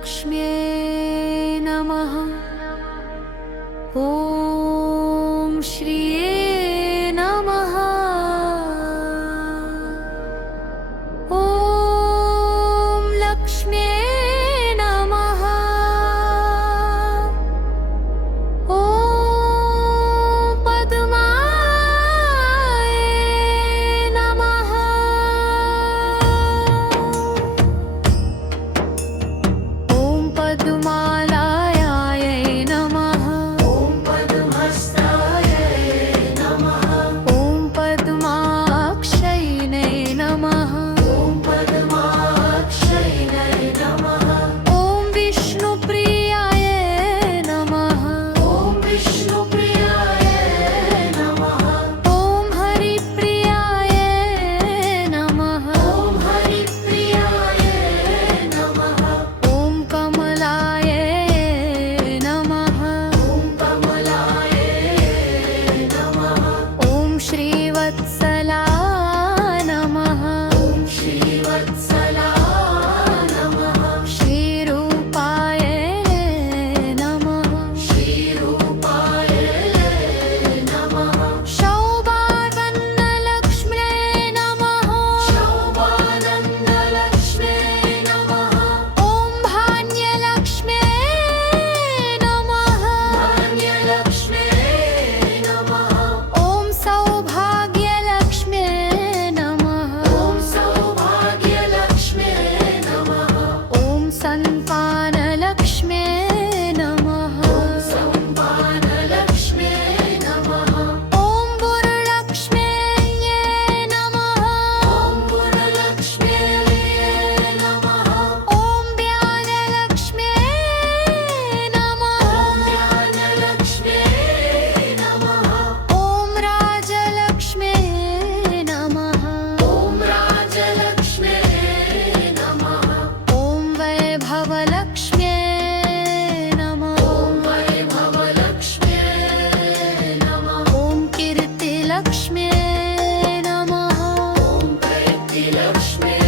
लक्ष्म्यै नमः। ॐ श्रिये नमः। ॐ लक्ष्म्यै नमः। ॐ पद्माय नमः। ॐ पद्मालयाय नमः। ॐ पद्महस्ताय नमः। ॐ पद्माक्षिणे नमः। ॐ पद्माक्षिणे नमः। ॐ विष्णुप्रियाय नमः। ॐ विष्णुप्रियाय नमः। ॐ हरिप्रियाय नमः। ॐ हरिप्रियाय नमः। ॐ कमलाय नमः। ॐ कमलाय नमः। ॐ श्रीवत्सला नमः। ॐ श्रीवत्सला नमः। श्रीरूपाय नमः। श्रीरूपाय नमः। शौभानन्दलक्ष्म्यै नमः। शौभानन्दलक्ष्म्यै नमः। ॐ भाग्यलक्ष्म्यै नमः। भाग्यलक्ष्म्यै नमः। ॐ सौभाग्यलक्ष्म्यै नमः। ॐ सौभाग्यलक्ष्म्यै नमः। ॐ सन्तानलक्ष्म्यै नमः। ॐ सन्तानलक्ष्म्यै नमः। ॐ वरलक्ष्म्यै नमः। ॐ वरलक्ष्म्यै नमः। ॐ ज्ञानलक्ष्म्यै नमः। ॐ ज्ञानलक्ष्म्यै नमः। ॐ राजलक्ष्म्यै नमः। ॐ राजलक्ष्म्यै नमः। ॐ वैभवलक्ष्म्यै नमः। ॐ वैभवलक्ष्म्यै नमः। ॐ कीर्तिलक्ष्म्यै नमः। ॐ कीर्तिलक्ष्म्यै